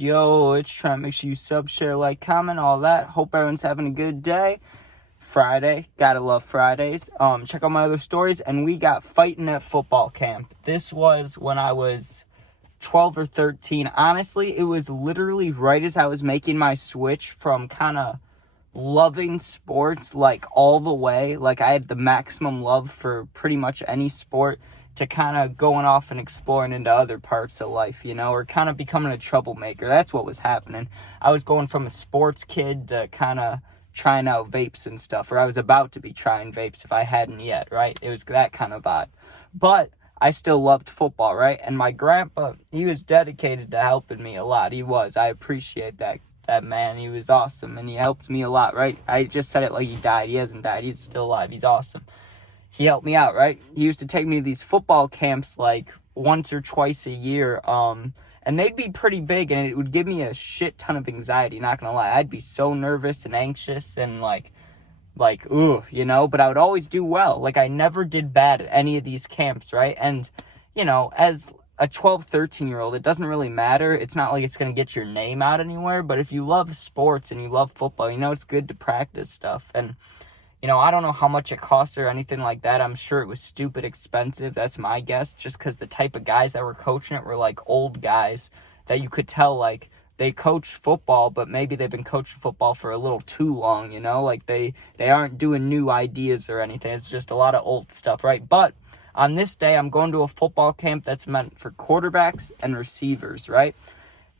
Yo, it's trying. Make sure you sub, share, like, comment, all that. Hope everyone's having a good day. Friday, gotta love Fridays. Check out my other stories, and we got fighting at football camp. This was when I was 12 or 13. Honestly, it was literally right as I was making my switch from kind of loving sports, like, all the way. Like, I had the maximum love for pretty much any sport, to kind of going off and exploring into other parts of life, or kind of becoming a troublemaker. That's what was happening. I was going from a sports kid to kind of trying out vapes and stuff, or I was about to be trying vapes if I hadn't yet, right? It was that kind of vibe. But I still loved football, right? And my grandpa, he was dedicated to helping me a lot. He was. I appreciate that man. He was awesome, and he helped me a lot, right? I just said it like he died. He hasn't died. He's still alive. He's awesome. He helped me out, right? He used to take me to these football camps like once or twice a year, and they'd be pretty big, and it would give me a shit ton of anxiety, not gonna lie. I'd be so nervous and anxious and like, but I would always do well. Like, I never did bad at any of these camps, right? And, as a 12, 13-year-old, it doesn't really matter. It's not like it's gonna get your name out anywhere, but if you love sports and you love football, it's good to practice stuff. And I don't know how much it costs or anything like that. I'm sure it was stupid expensive. That's my guess. Just because the type of guys that were coaching it were like old guys that you could tell like they coach football, but maybe they've been coaching football for a little too long, Like they aren't doing new ideas or anything. It's just a lot of old stuff, right? But on this day, I'm going to a football camp that's meant for quarterbacks and receivers, right?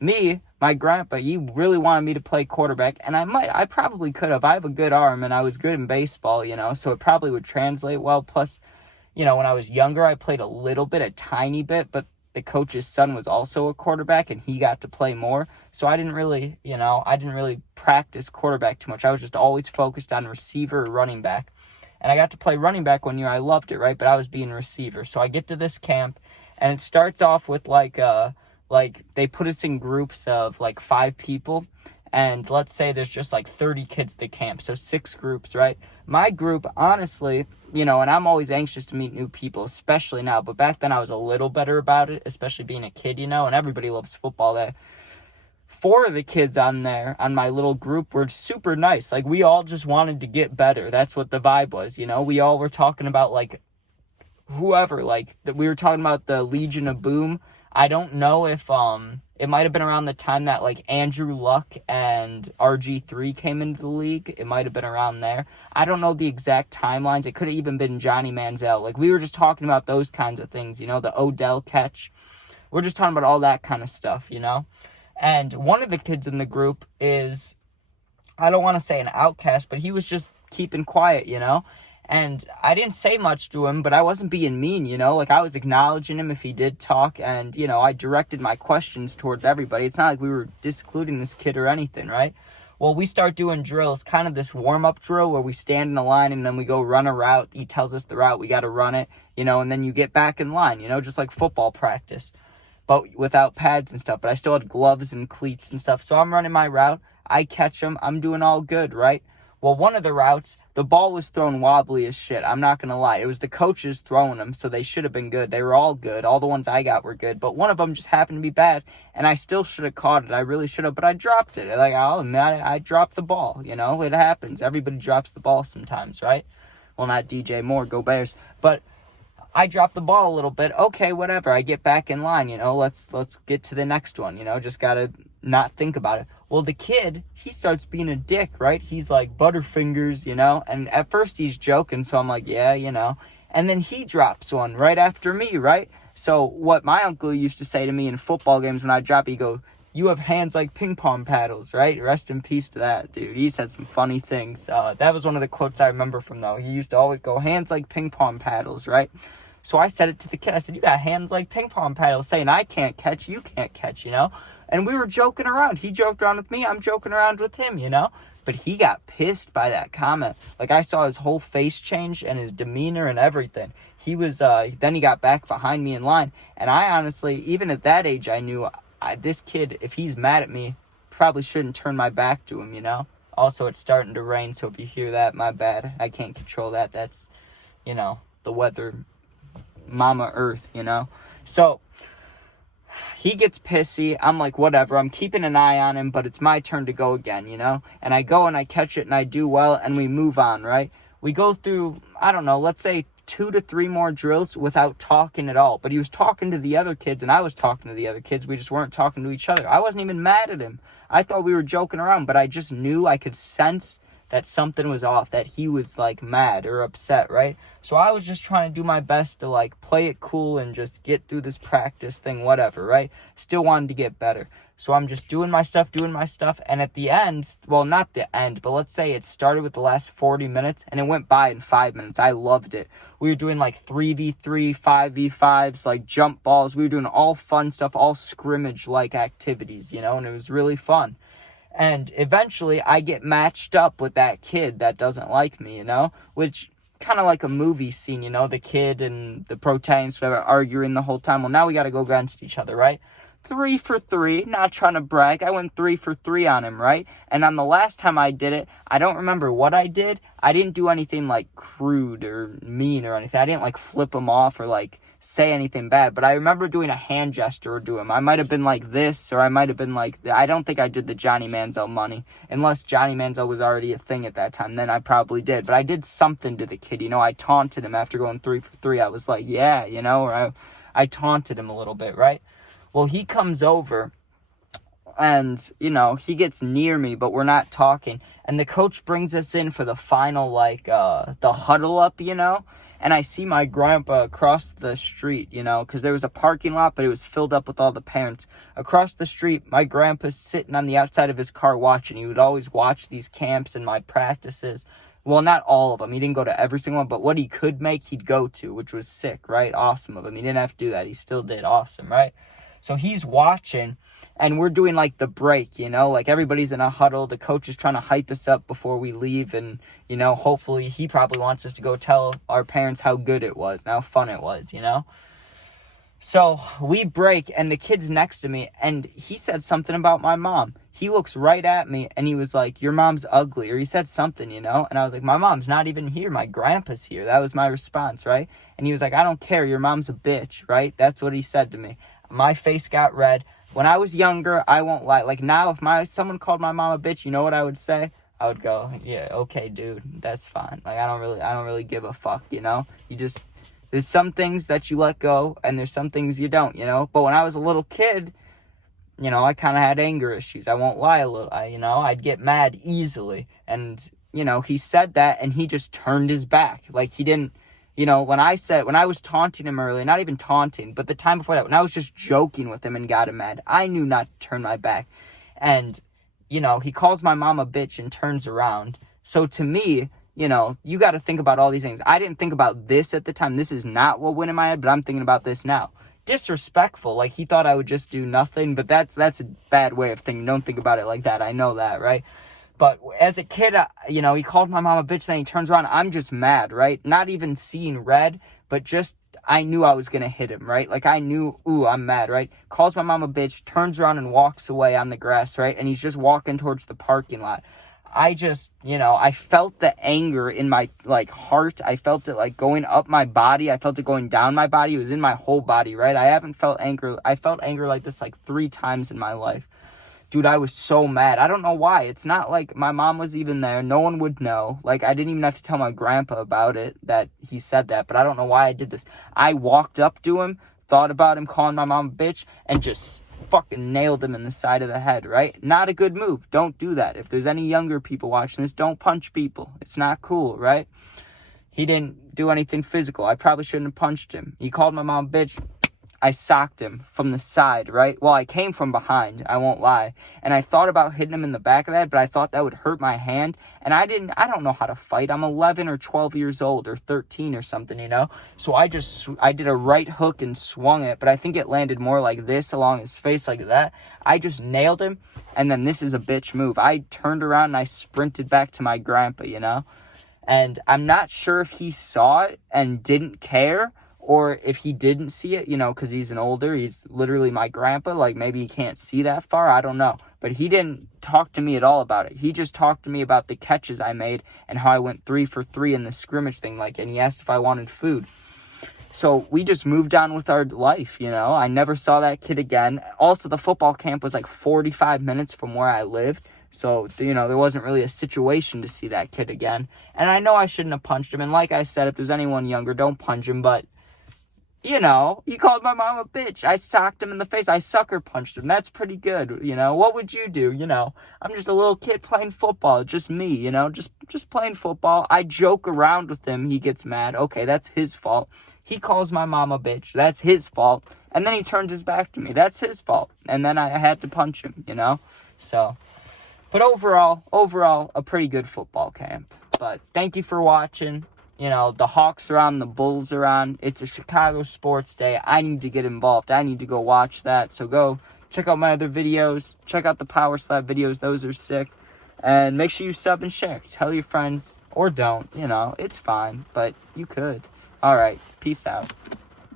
Me, my grandpa, he really wanted me to play quarterback, and I probably could have. I have a good arm, and I was good in baseball, so it probably would translate well. Plus, when I was younger, I played a tiny bit, but the coach's son was also a quarterback, and he got to play more. So I didn't really practice quarterback too much. I was just always focused on receiver or running back. And I got to play running back one year. I loved it, right? But I was being receiver. So I get to this camp, and it starts off with like they put us in groups of like 5 people, and let's say there's just like 30 kids at the camp, so 6 groups, right? My group, honestly, and I'm always anxious to meet new people, especially now, but back then I was a little better about it, especially being a kid, and everybody loves football there. 4 of the kids on my little group were super nice. Like, we all just wanted to get better. That's what the vibe was, we all were talking about like whoever, like we were talking about the Legion of Boom. I don't know if it might have been around the time that like Andrew Luck and RG3 came into the league. It might have been around there. I don't know the exact timelines. It could have even been Johnny Manziel. Like, we were just talking about those kinds of things, the Odell catch. We're just talking about all that kind of stuff, And one of the kids in the group is, I don't want to say an outcast, but he was just keeping quiet, And I didn't say much to him, but I wasn't being mean, Like, I was acknowledging him if he did talk, and, I directed my questions towards everybody. It's not like we were discluding this kid or anything, right? Well, we start doing drills, kind of this warm-up drill where we stand in a line and then we go run a route. He tells us the route, we got to run it, and then you get back in line, just like football practice, but without pads and stuff. But I still had gloves and cleats and stuff. So I'm running my route. I catch him. I'm doing all good, right? Well, one of the routes, the ball was thrown wobbly as shit. I'm not going to lie. It was the coaches throwing them, so they should have been good. They were all good. All the ones I got were good. But one of them just happened to be bad, and I still should have caught it. I really should have, but I dropped it. Like, I'll admit, I dropped the ball. It happens. Everybody drops the ball sometimes, right? Well, not DJ Moore. Go Bears. But I dropped the ball a little bit. Okay, whatever. I get back in line, Let's get to the next one, Just got to not think about it. Well, the kid, he starts being a dick, right? He's like, Butterfingers, And at first he's joking, so I'm like, yeah, And then he drops one right after me, right? So what my uncle used to say to me in football games when I drop, he go, you have hands like ping pong paddles, right? Rest in peace to that, dude. He said some funny things. That was one of the quotes I remember from, though. He used to always go, hands like ping pong paddles, right? So I said it to the kid. I said, you got hands like ping pong paddles, saying I can't catch, you can't catch, And we were joking around. He joked around with me. I'm joking around with him, But he got pissed by that comment. Like, I saw his whole face change and his demeanor and everything. He was, then he got back behind me in line. And I honestly, even at that age, I knew this kid, if he's mad at me, probably shouldn't turn my back to him, Also, it's starting to rain, so if you hear that, my bad. I can't control that. That's, the weather, Mama Earth, So He gets pissy. I'm like, whatever. I'm keeping an eye on him, but it's my turn to go again, you know? And I go and I catch it and I do well and we move on, right? We go through, I don't know, let's say 2 to 3 more drills without talking at all. But he was talking to the other kids and I was talking to the other kids. We just weren't talking to each other. I wasn't even mad at him. I thought we were joking around, but I just knew, I could sense that something was off, that he was like mad or upset, right? So I was just trying to do my best to like play it cool and just get through this practice thing, whatever, right? Still wanted to get better. So I'm just doing my stuff. And at the end, well, not the end, but let's say it started with the last 40 minutes and it went by in 5 minutes. I loved it. We were doing like 3v3, 5v5s, like jump balls. We were doing all fun stuff, all scrimmage-like activities, you know, and it was really fun. And eventually I get matched up with that kid that doesn't like me, you know, which kind of like a movie scene, you know, the kid and the protagonist whatever arguing the whole time. Well, now we got to go against each other, right? 3 for 3, not trying to brag. I went 3 for 3 on him, right? And on the last time I did it, I don't remember what I did. I didn't do anything like crude or mean or anything. I didn't like flip him off or like say anything bad, but I remember doing a hand gesture to him. I might have been like this, or I might have been like, I don't think I did the Johnny Manziel money, unless Johnny Manziel was already a thing at that time. Then I probably did, but I did something to the kid, you know. I taunted him after going 3 for 3. I was like, yeah, you know, or I taunted him a little bit, right? Well, he comes over and, you know, he gets near me, but we're not talking. And the coach brings us in for the final, like, the huddle up, you know. And I see my grandpa across the street, you know, because there was a parking lot, but it was filled up with all the parents. Across the street, my grandpa's sitting on the outside of his car watching. He would always watch these camps and my practices. Well, not all of them. He didn't go to every single one, but what he could make, he'd go to, which was sick, right? Awesome of him. He didn't have to do that. He still did. Awesome, right? So he's watching, and we're doing, like, the break, you know? Like, everybody's in a huddle. The coach is trying to hype us up before we leave, and, you know, hopefully he probably wants us to go tell our parents how good it was and how fun it was, you know? So we break, and the kid's next to me, and he said something about my mom. He looks right at me, and he was like, your mom's ugly, or he said something, you know? And I was like, my mom's not even here. My grandpa's here. That was my response, right? And he was like, I don't care. Your mom's a bitch, right? That's what he said to me. My face got red. When I was younger, I won't lie. Like now, if someone called my mom a bitch, you know what I would say? I would go, yeah, okay, dude, that's fine. Like I don't really give a fuck, you know? There's some things that you let go, and there's some things you don't, you know? But when I was a little kid, you know, I kind of had anger issues. I won't lie a little. I'd get mad easily. And, you know, he said that, and he just turned his back. Like he didn't. You know, when I was taunting him earlier, not even taunting, but the time before that, when I was just joking with him and got him mad, I knew not to turn my back. And, you know, he calls my mom a bitch and turns around. So to me, you know, you got to think about all these things. I didn't think about this at the time. This is not what went in my head, but I'm thinking about this now. Disrespectful. Like he thought I would just do nothing, but that's a bad way of thinking. Don't think about it like that. I know that, right? But as a kid, you know, he called my mom a bitch, then he turns around. I'm just mad, right? Not even seeing red, but just I knew I was going to hit him, right? Like I knew, ooh, I'm mad, right? Calls my mom a bitch, turns around and walks away on the grass, right? And he's just walking towards the parking lot. I just, you know, I felt the anger in my, like, heart. I felt it, like, going up my body. I felt it going down my body. It was in my whole body, right? I haven't felt anger. I felt anger like this, like, 3 times in my life. Dude, I was so mad. I don't know why. It's not like my mom was even there. No one would know. Like, I didn't even have to tell my grandpa about it, that he said that. But I don't know why I did this. I walked up to him, thought about him calling my mom a bitch, and just fucking nailed him in the side of the head, right? Not a good move. Don't do that. If there's any younger people watching this, don't punch people. It's not cool, right? He didn't do anything physical. I probably shouldn't have punched him. He called my mom a bitch. I socked him from the side, right? Well, I came from behind, I won't lie. And I thought about hitting him in the back of that, but I thought that would hurt my hand. And I don't know how to fight. I'm 11 or 12 years old or 13 or something, you know? So I did a right hook and swung it, but I think it landed more like this along his face like that. I just nailed him, and then this is a bitch move. I turned around and I sprinted back to my grandpa, you know? And I'm not sure if he saw it and didn't care, or if he didn't see it, you know, because he's he's literally my grandpa. Like, maybe he can't see that far. I don't know. But he didn't talk to me at all about it. He just talked to me about the catches I made and how I went 3 for 3 in the scrimmage thing. Like, and he asked if I wanted food. So we just moved on with our life, you know. I never saw that kid again. Also, the football camp was like 45 minutes from where I lived. So, you know, there wasn't really a situation to see that kid again. And I know I shouldn't have punched him. And like I said, if there's anyone younger, don't punch him. But, you know, he called my mom a bitch. I socked him in the face. I sucker punched him. That's pretty good, you know. What would you do? You know, I'm just a little kid playing football. Just me, you know, just playing football. I joke around with him. He gets mad. Okay, that's his fault. He calls my mom a bitch. That's his fault. And then he turned his back to me. That's his fault. And then I had to punch him, you know. So, but overall, a pretty good football camp. But thank you for watching. You know, the Hawks are on, the Bulls are on. It's a Chicago sports day. I need to get involved. I need to go watch that. So go check out my other videos. Check out the Power Slap videos. Those are sick. And make sure you sub and share. Tell your friends. Or don't. You know, it's fine. But you could. All right. Peace out.